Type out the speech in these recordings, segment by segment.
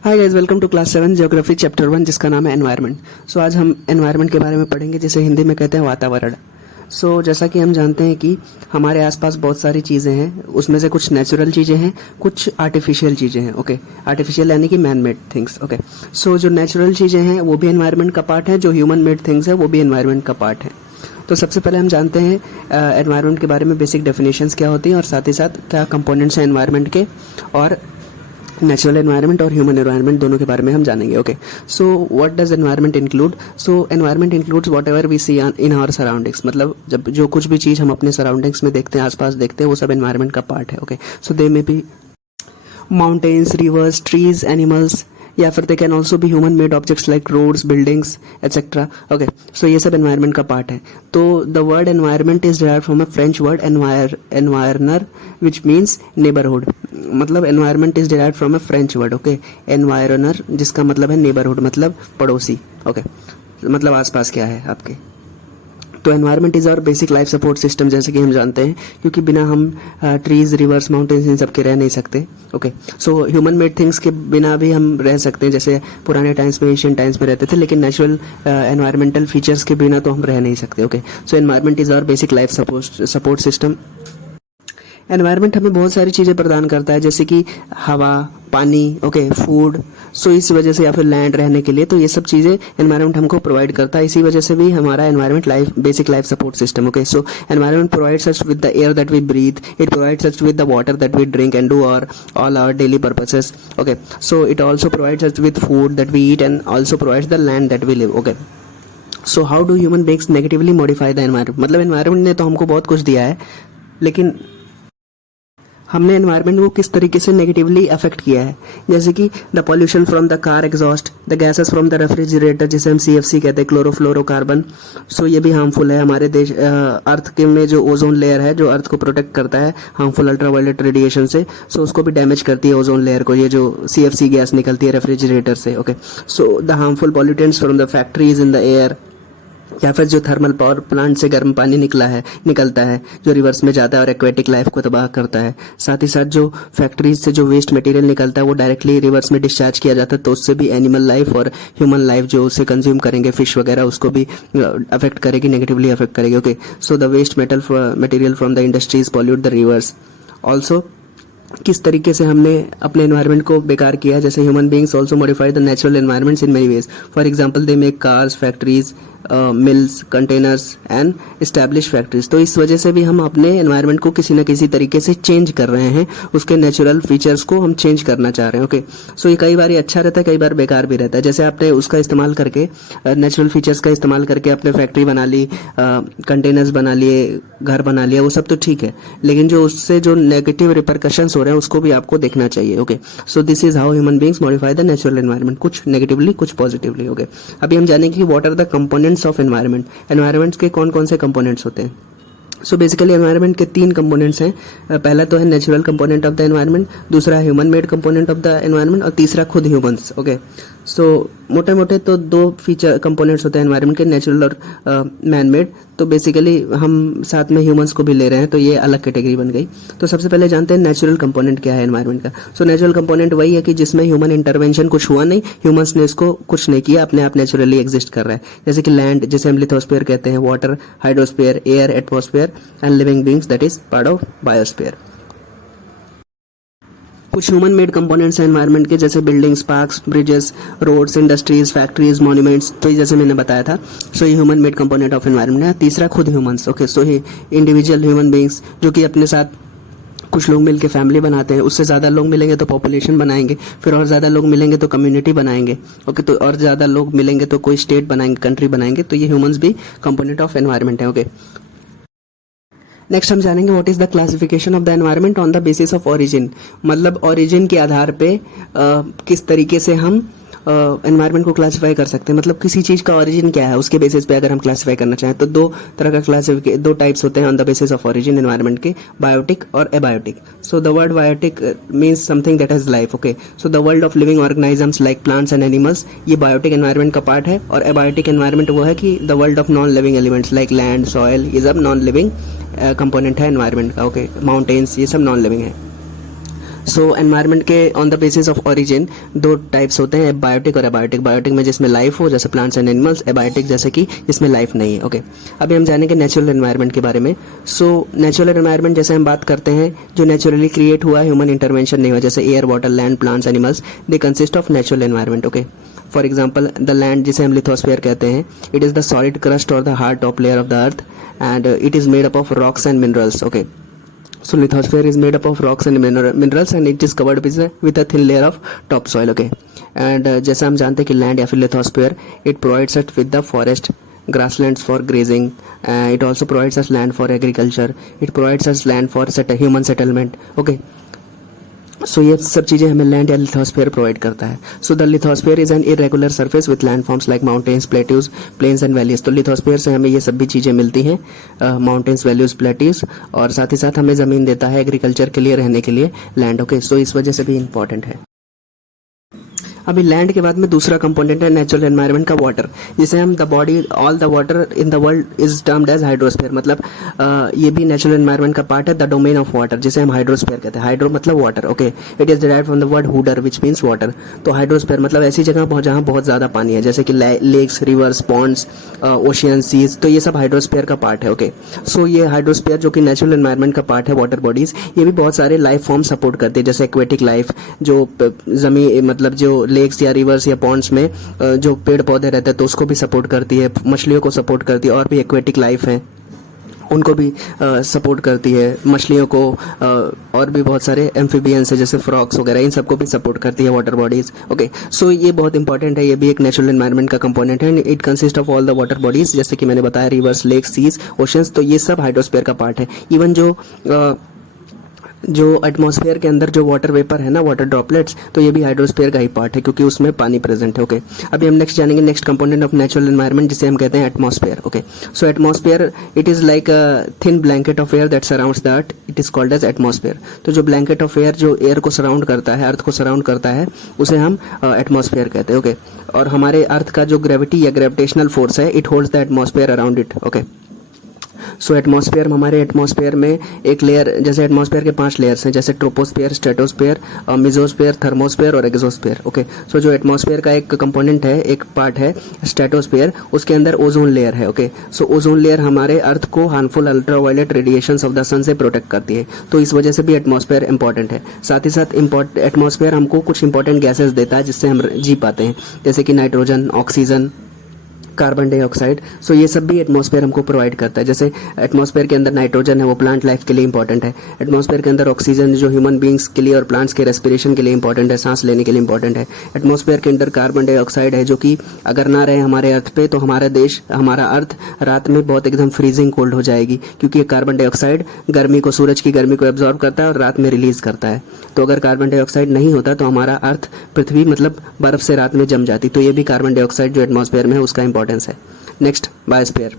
Hi guys, welcome to class 7 geography chapter 1 जिसका नाम है एनवायरनमेंट। सो आज हम एनवायरनमेंट के बारे में पढ़ेंगे जिसे हिंदी में कहते हैं वातावरण। जैसा कि हम जानते हैं कि हमारे आसपास बहुत सारी चीज़ें हैं, उसमें से कुछ नेचुरल चीज़ें हैं, कुछ आर्टिफिशियल चीज़ें हैं। ओके, आर्टिफिशियल यानी कि मैन मेड थिंग्स। ओके, जो नेचुरल चीज़ें हैं वो भी एनवायरनमेंट का पार्ट है, जो ह्यूमन मेड थिंग्स है वो भी एनवायरनमेंट का पार्ट है। तो सबसे पहले हम जानते हैं एनवायरनमेंट के बारे में बेसिक डेफिनेशंस क्या होती हैं और साथ ही साथ क्या कंपोनेंट्स हैं एनवायरनमेंट के, और नेचुरल एनवायरनमेंट और ह्यूमन एनवायरनमेंट दोनों के बारे में हम जानेंगे। Okay, so what does environment include? So environment includes whatever we see in our surroundings. मतलब जब जो कुछ भी चीज़ हम अपने सराउंडिंग्स में देखते हैं, आसपास देखते हैं, वो सब एनवायरनमेंट का पार्ट है। Okay, so they may be mountains, rivers, trees, animals, या फिर they can also be human made objects like roads, buildings etcetera. Okay, so ये सब एनवायरनमेंट का पार्ट है। तो the word environment is derived from a French word environner which means neighbourhood. मतलब environment is derived from a French word. Okay, environner जिसका मतलब है neighbourhood, मतलब पड़ोसी। ओके, मतलब आसपास क्या है आपके। तो environment is our basic life support system, जैसे कि हम जानते हैं, क्योंकि बिना हम ट्रीज, रिवर्स, माउंटेन्स इन सब के रह नहीं सकते। Okay, so human made things के बिना भी हम रह सकते हैं, जैसे पुराने टाइम्स में, एशियन टाइम्स में रहते थे, लेकिन नेचुरल एनवायरमेंटल फीचर्स के बिना तो हम रह नहीं सकते। Okay, so environment is our basic life support system. Environment हमें बहुत सारी चीज़ें प्रदान करता है, जैसे कि हवा, पानी, ओके, फूड। सो इस वजह से, या फिर लैंड रहने के लिए, तो ये सब चीज़ें एनवायरनमेंट हमको प्रोवाइड करता है। इसी वजह से भी हमारा environment life basic life support system. Okay, so environment provides us with the air that we breathe, it provides us with the water that we drink and do all our daily purposes. Okay, so it also provides us with food that we eat and also provides the land that we live. Okay, so how do human beings negatively modify the environment? मतलब environment ने तो हमको बहुत कुछ दिया है, लेकिन हमने एनवायरनमेंट को किस तरीके से नेगेटिवली अफेक्ट किया है। जैसे कि the pollution from the car exhaust, the gases from the refrigerator जिसे हम CFC कहते हैं, क्लोरोफ्लोरोकार्बन। सो ये भी हार्मफुल है हमारे देश अर्थ के में जो ओजोन लेयर है, जो अर्थ को प्रोटेक्ट करता है हार्मफुल अल्ट्रावायलेट रेडिएशन से, सो उसको भी डैमेज करती है ओजोन लेयर को, ये जो CFC गैस निकलती है रेफ्रिजरेटर से। Okay, so the harmful pollutants from the factories in the air, या फिर जो थर्मल पावर प्लांट से गर्म पानी निकलता है जो रिवर्स में जाता है और एक्वेटिक लाइफ को तबाह करता है। साथ ही साथ जो फैक्ट्रीज से जो वेस्ट मटेरियल निकलता है वो डायरेक्टली रिवर्स में डिस्चार्ज किया जाता है, तो उससे भी एनिमल लाइफ और ह्यूमन लाइफ जो उसे कंज्यूम करेंगे, फिश वगैरह, उसको भी अफेक्ट करेगी, नेगेटिवली अफेक्ट करेगी। Okay, so the waste material from the industries pollute the rivers. Also किस तरीके से हमने अपने एनवायरनमेंट को बेकार किया है, जैसे human beings also modify the natural environments in many ways. For example, they make cars, factories, mills, containers and establish factories. तो इस वजह से भी हम अपने एनवायरनमेंट को किसी न किसी तरीके से चेंज कर रहे हैं, उसके नेचुरल फीचर्स को हम चेंज करना चाह रहे हैं। ओके, सो ये कई बार अच्छा रहता है, कई बार बेकार भी रहता है। जैसे आपने उसका इस्तेमाल करके, नेचुरल फीचर्स का इस्तेमाल करके आपने फैक्ट्री बना ली, कंटेनर्स बना लिए, घर बना लिया, वो सब तो ठीक है, लेकिन जो उससे जो नेगेटिव रिपरकशंस हो रहे हैं उसको भी आपको देखना चाहिए। Okay, so this is how human beings modify the natural environment, कुछ नेगेटिवली, कुछ पॉजिटिवली। ओके, अभी हम जानेंगे कि what are the components of environment. Environment के कौन कौन से कंपोनेंट्स होते हैं। सो बेसिकली एनवायरनमेंट के 3 कंपोनेंट्स हैं। पहला तो है natural component of the environment, दूसरा है human made component of the environment, और तीसरा खुद ह्यूमंस। ओके, सो मोटे मोटे तो 2 फीचर कंपोनेंट्स होते हैं एनवायरनमेंट के, नेचुरल और मैन मेड। तो बेसिकली हम साथ में ह्यूमंस को भी ले रहे हैं, तो ये अलग कैटेगरी बन गई। तो सबसे पहले जानते हैं नेचुरल कंपोनेंट क्या है एनवायरनमेंट का। सो नेचुरल कंपोनेंट वही है कि जिसमें ह्यूमन इंटरवेंशन कुछ हुआ नहीं, ह्यूमंस ने इसको कुछ नहीं किया, अपने आप नेचुरली एग्जिस्ट कर रहा है। जैसे कि लैंड, जिसे हम लिथोस्फीयर कहते हैं, water, hydrosphere, air, atmosphere and living beings, that is part of biosphere. कुछ ह्यूमन मेड कंपोनेंट्स हैं एनवायरनमेंट के, जैसे buildings, parks, bridges, roads, industries, factories, monuments. तो जैसे मैंने बताया था, सो ये human made component of environment है। तीसरा खुद ह्यूमंस। ओके, सो ये इंडिविजुअल ह्यूमन बीइंग्स जो कि अपने साथ कुछ लोग मिलकर फैमिली बनाते हैं, उससे ज़्यादा लोग मिलेंगे तो पॉपुलेशन बनाएंगे, फिर और ज़्यादा लोग मिलेंगे तो कम्युनिटी बनाएंगे। ओके, तो और ज़्यादा लोग मिलेंगे तो कोई स्टेट बनाएंगे, कंट्री बनाएंगे। तो ये ह्यूमंस भी कंपोनेंट ऑफ एनवायरनमेंट है। ओके, नेक्स्ट हम जानेंगे what is the classification of the environment on the basis of origin. मतलब ओरिजिन के आधार पे किस तरीके से हम एनवायरनमेंट को क्लासिफाई कर सकते हैं। मतलब किसी चीज़ का ओरिजिन क्या है, उसके बेसिस पे अगर हम क्लासिफाई करना चाहें तो 2 तरह का 2 टाइप्स होते हैं on the basis of origin environment के, बायोटिक और abiotic. So the word biotic means something that has life. Okay, so the world of living organisms like plants and animals, ये बायोटिक एनवायरनमेंट का part है। और abiotic environment वो है कि the world of non living elements like land, soil, ये सब non living component है एनवायरनमेंट का। ओके, माउंटेन्स, ये सब नॉन लिविंग है। सो एनवायरनमेंट के on the basis of origin दो टाइप्स होते हैं, बायोटिक और एबायोटिक। बायोटिक में जिसमें लाइफ हो जैसे प्लांट्स एंड एनिमल्स, एबायोटिक जैसे कि जिसमें लाइफ नहीं है। ओके, अभी हम जानेंगे नेचुरल एनवायरनमेंट के बारे में। सो नेचुरल एनवायरनमेंट जैसे हम बात करते हैं जो नेचुरली क्रिएट हुआ, ह्यूमन इंटरवेंशन नहीं हुआ, जैसे air, water, land, plants, animals, they consist of natural environment. Okay, for example the land जिसे हम लिथोस्फीयर कहते हैं, it is the solid crust और the hard top layer of the earth and it is made up of rocks and minerals. Okay, so lithosphere is made up of rocks and minerals and it is covered with a thin layer of topsoil. Okay, and जैसा हम जानते हैं कि land या फिर lithosphere it provides us with the forest, grasslands for grazing, it also provides us land for agriculture, it provides us land for human settlement. Okay, सो ये सब चीज़ें हमें लैंड या लिथोस्फीयर प्रोवाइड करता है। So the lithosphere is an irregular surface with land forms like mountains, plateaus, plains and valleys. तो lithosphere से हमें ये सब भी चीज़ें मिलती हैं, माउंटेन्स, वैल्यूज, प्लेट्यूज, और साथ ही साथ हमें ज़मीन देता है एग्रीकल्चर के लिए, रहने के लिए लैंड। ओके, सो इस वजह से भी इंपॉर्टेंट है। अभी लैंड के बाद में दूसरा कंपोनेंट है नेचुरल एनवायरनमेंट का, वाटर, जिसे हम the body all the water in the world is termed as hydrosphere. मतलब ये भी नेचुरल एनवायरनमेंट का पार्ट है, द डोमेन ऑफ वाटर, जिसे हम हाइड्रोस्फीयर कहते हैं। हाइड्रो मतलब water. Okay, it is derived from the word hudor which means water. तो हाइड्रोस्फीयर मतलब ऐसी जगह जहाँ बहुत ज़्यादा पानी है, जैसे कि lakes, rivers, ponds, ocean, seas, तो ये सब हाइड्रोस्फीयर का पार्ट है। ओके, सो ये हाइड्रोस्फीयर जो कि नेचुरल एनवायरनमेंट का पार्ट है, वाटर बॉडीज, ये भी बहुत सारे लाइफ फॉर्म सपोर्ट करते हैं, जैसे एक्वेटिक लाइफ, जो जमीन मतलब जो लेक्स या रिवर्स या पॉन्ड्स में जो पेड़ पौधे रहते हैं तो उसको भी सपोर्ट करती है, मछलियों को सपोर्ट करती है, और भी एक्वेटिक लाइफ है उनको भी सपोर्ट करती है, मछलियों को, और भी बहुत सारे एम्फीबियंस है जैसे फ्रॉक्स वगैरह, इन सबको भी सपोर्ट करती है वाटर बॉडीज। ओके, सो ये बहुत इंपॉर्टेंट है, ये भी एक नेचुरल एनवायरनमेंट का कंपोनेंट है। It consist of all the water bodies, जैसे कि मैंने बताया, रिवर्स, लेक, सीज, ओशंस, तो ये सब हाइड्रोस्फीयर का पार्ट है। इवन जो एटमॉस्फेयर के अंदर जो वाटर वेपर है ना, वाटर ड्रॉपलेट्स, तो ये भी हाइड्रोस्फीयर का ही पार्ट है क्योंकि उसमें पानी प्रेजेंट है। ओके, अभी हम नेक्स्ट जानेंगे next component of natural environment, जिसे हम कहते हैं atmosphere. Okay, so atmosphere it is like a thin blanket of air that surrounds the earth, it is called as atmosphere. तो जो ब्लैंकेट ऑफ एयर जो एयर को surround करता है, अर्थ को सराउंड करता है, उसे हम एटमॉस्फेयर कहते हैं। ओके, और हमारे अर्थ का जो ग्रेविटी या ग्रेविटेशनल फोर्स है, it holds the atmosphere around it. Okay, so atmosphere, हमारे एटमॉस्फेयर में एक लेयर, जैसे एटमॉस्फेयर के 5 लेयर्स हैं, जैसे ट्रोपोस्फेयर, स्ट्रेटोस्फेयर, मेसोस्फेयर, थर्मोस्फेयर और एक्सोस्फेयर। ओके, सो जो एटमॉस्फेयर का एक कंपोनेंट है, एक पार्ट है स्ट्रेटोस्फेयर, उसके अंदर ओजोन लेयर है। ओके, सो ओजोन लेयर हमारे अर्थ को harmful ultraviolet radiations of the sun से प्रोटेक्ट करती है, तो इस वजह से भी एटमॉस्फेयर इंपॉर्टेंट है। साथ ही साथ एटमॉस्फेयर हमको कुछ इंपॉर्टेंट गैसेज देता है जिससे हम जी पाते हैं, जैसे कि नाइट्रोजन, ऑक्सीजन, कार्बन डाइऑक्साइड। सो ये सब भी एटमॉस्फेयर हमको प्रोवाइड करता है। जैसे एटमॉस्फेयर के अंदर नाइट्रोजन है, वो प्लांट लाइफ के लिए इंपॉर्टेंट है। एटमॉस्फेयर के अंदर ऑक्सीजन जो ह्यूमन बींग्स के लिए और प्लांट्स के रेस्पिरेशन के लिए इंपॉर्टेंट है, सांस लेने के लिए इंपॉर्टेंट है। एटमॉस्फेयर के अंदर कार्बन डाइऑक्साइड है, जो कि अगर ना रहे हमारे अर्थ पे तो हमारा अर्थ रात में बहुत एकदम फ्रीजिंग कोल्ड हो जाएगी, क्योंकि ये कार्बन डाइऑक्साइड गर्मी को, सूरज की गर्मी को एब्जॉर्ब करता है और रात में रिलीज करता है। तो अगर कार्बन डाइऑक्साइड नहीं होता तो हमारा अर्थ, पृथ्वी मतलब बर्फ से रात में जम जाती। तो ये भी कार्बन डाइऑक्साइड जो एटमॉस्फेयर में है उसका इंपॉर्टेंस है। Next, biosphere.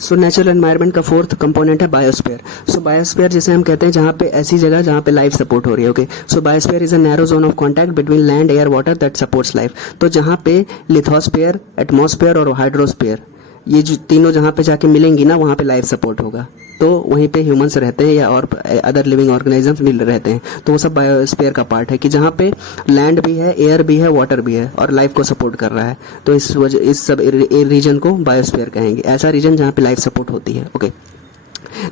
So natural environment का 4th कंपोनेंट है बायोस्फीयर। सो बायोस्फीयर जिसे हम कहते हैं जहाँ पे ऐसी जगह जहाँ पे लाइफ सपोर्ट हो रही है। Okay, so biosphere is a narrow zone of contact between land, air, water that supports life. तो जहाँ पे लिथोस्फीयर, एटमॉस्फेयर और हाइड्रोस्फीयर, ये जो तीनों जहाँ पे जाके मिलेंगी ना, वहाँ पे लाइफ सपोर्ट होगा, तो वहीं पे ह्यूमंस रहते हैं या और अदर लिविंग ऑर्गेनिजम्स भी रहते हैं। तो वो सब बायोस्फीयर का पार्ट है कि जहाँ पे लैंड भी है, एयर भी है, वाटर भी है और लाइफ को सपोर्ट कर रहा है। तो इस सब रीजन को बायोस्फीयर कहेंगे, ऐसा रीजन जहाँ पे लाइफ सपोर्ट होती है। ओके,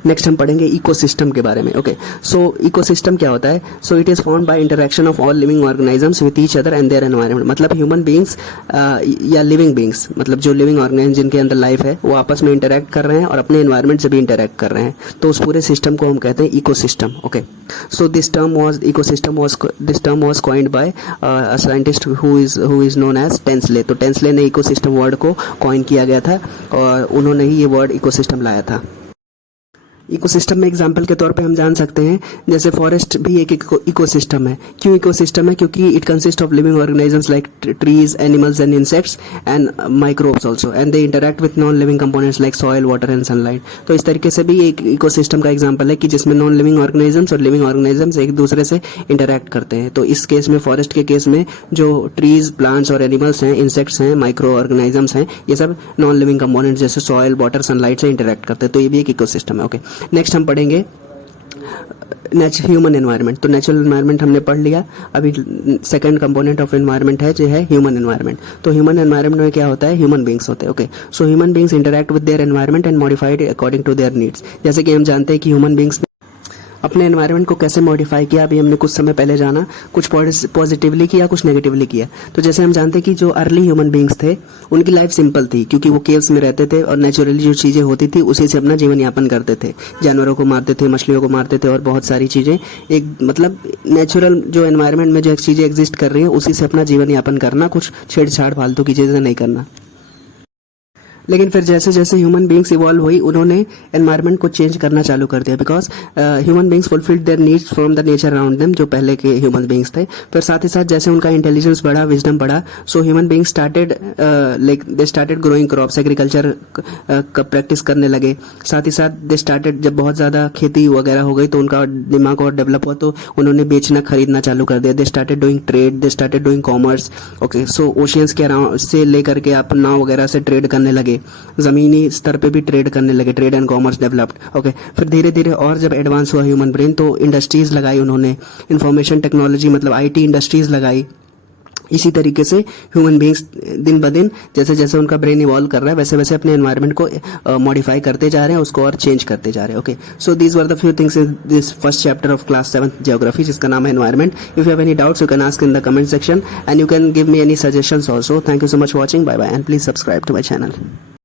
नेक्स्ट हम पढ़ेंगे इकोसिस्टम के बारे में। ओके, सो इकोसिस्टम क्या होता है? So it is found by interaction of all living organisms with each other and their environment. मतलब ह्यूमन बींग्स या लिविंग बींग्स, मतलब जो लिविंग ऑर्गेनिज्म जिनके अंदर लाइफ है, वो आपस में इंटरेक्ट कर रहे हैं और अपने एनवायरनमेंट से भी इंटरेक्ट कर रहे हैं। तो उस पूरे सिस्टम को हम कहते हैं ecosystem. Okay, so this term was coined by a scientist who is known as Tansley. तो टेंसले ने इकोसिस्टम वर्ड को कॉइन किया गया था और उन्होंने ही ये वर्ड इकोसिस्टम लाया था। इकोसिस्टम में एग्जाम्पल के तौर पे हम जान सकते हैं, जैसे फॉरेस्ट भी एक इकोसिस्टम है। क्यों इकोसिस्टम है? क्योंकि it consist of living organisms like trees, animals and insects and microbes also, and they interact with non living components like soil, water and sunlight. तो इस तरीके से भी एक इकोसिस्टम का एग्जाम्पल है कि जिसमें नॉन लिविंग ऑर्गेनिजम्स और लिविंग ऑर्गेनिजम्स एक दूसरे से इंटरैक्ट करते हैं। तो इस केस में, फॉरेस्ट के केस में, जो ट्रीज, प्लांट्स और एनिमल्स हैं, इंसेक्ट्स हैं, माइक्रो ऑर्गेनिजम्स हैं, ये सब नॉन लिविंग कंपोनेंट्स जैसे सॉइल, वाटर, सनलाइट से इंटरैक्ट करते हैं। तो ये भी एक इकोसिस्टम है। ओके, नेक्स्ट हम पढ़ेंगे ह्यूमन एनवायरनमेंट। तो नेचुरल एनवायरनमेंट हमने पढ़ लिया। अभी सेकंड कंपोनेंट ऑफ एनवायरनमेंट है जो है ह्यूमन एनवायरनमेंट। तो ह्यूमन एनवायरनमेंट में क्या होता है, ह्यूमन बींग्स होते हैं। Okay, so human beings interact with their environment and modified according to their needs. जैसे कि हम जानते हैं कि ह्यूमन बींग्स अपने एनवायरनमेंट को कैसे मॉडिफाई किया, अभी हमने कुछ समय पहले जाना, कुछ पॉजिटिवली किया, कुछ नेगेटिवली किया। तो जैसे हम जानते हैं कि जो अर्ली ह्यूमन बींग्स थे उनकी लाइफ सिंपल थी, क्योंकि वो केव्स में रहते थे और नेचुरली जो चीज़ें होती थी उसी से अपना जीवन यापन करते थे। जानवरों को मारते थे, मछलियों को मारते थे और बहुत सारी चीज़ें, एक मतलब नेचुरल जो एनवायरनमेंट में जो चीज़ें एग्जिस्ट कर रही हैं उसी से अपना जीवन यापन करना, कुछ छेड़छाड़ फालतू की चीज़ें नहीं करना। लेकिन फिर जैसे जैसे ह्यूमन बींग्स इवॉल्व हुई, उन्होंने एनवायरनमेंट को चेंज करना चालू कर दिया, because human beings fulfilled there needs from the nature around them, जो पहले के ह्यूमन बींग्स थे। फिर साथ ही साथ जैसे उनका इंटेलिजेंस बढ़ा, विजडम बढ़ा, सो human beings started like they started growing crops, agriculture का प्रैक्टिस करने लगे। साथ ही साथ दे स्टार्टेड, जब बहुत ज़्यादा खेती वगैरह हो गई तो उनका दिमाग और डेवलप हुआ, तो उन्होंने बेचना खरीदना चालू कर दिया। They started doing trade, they started doing commerce. Okay, so oceans के अराउंड से लेकर के आप नाव वगैरह से ट्रेड करने लगे, ज़मीनी स्तर पे भी ट्रेड करने लगे, trade and commerce developed. Okay, फिर धीरे धीरे और जब एडवांस हुआ ह्यूमन ब्रेन, तो इंडस्ट्रीज लगाई उन्होंने, इंफॉर्मेशन टेक्नोलॉजी मतलब आईटी इंडस्ट्रीज लगाई। इसी तरीके से ह्यूमन बींग्स दिन ब दिन जैसे जैसे उनका ब्रेन इवॉल्व कर रहा है, वैसे वैसे अपने एनवायरनमेंट को मॉडिफाई करते जा रहे हैं, उसको और चेंज करते जा रहे हैं। Okay, so these were the few things in this first chapter of class 7 geography, जिसका नाम है environment. If you have any doubts you can ask in the comment section and you can give me any suggestions also. Thank you so much watching, bye bye and please subscribe to my channel.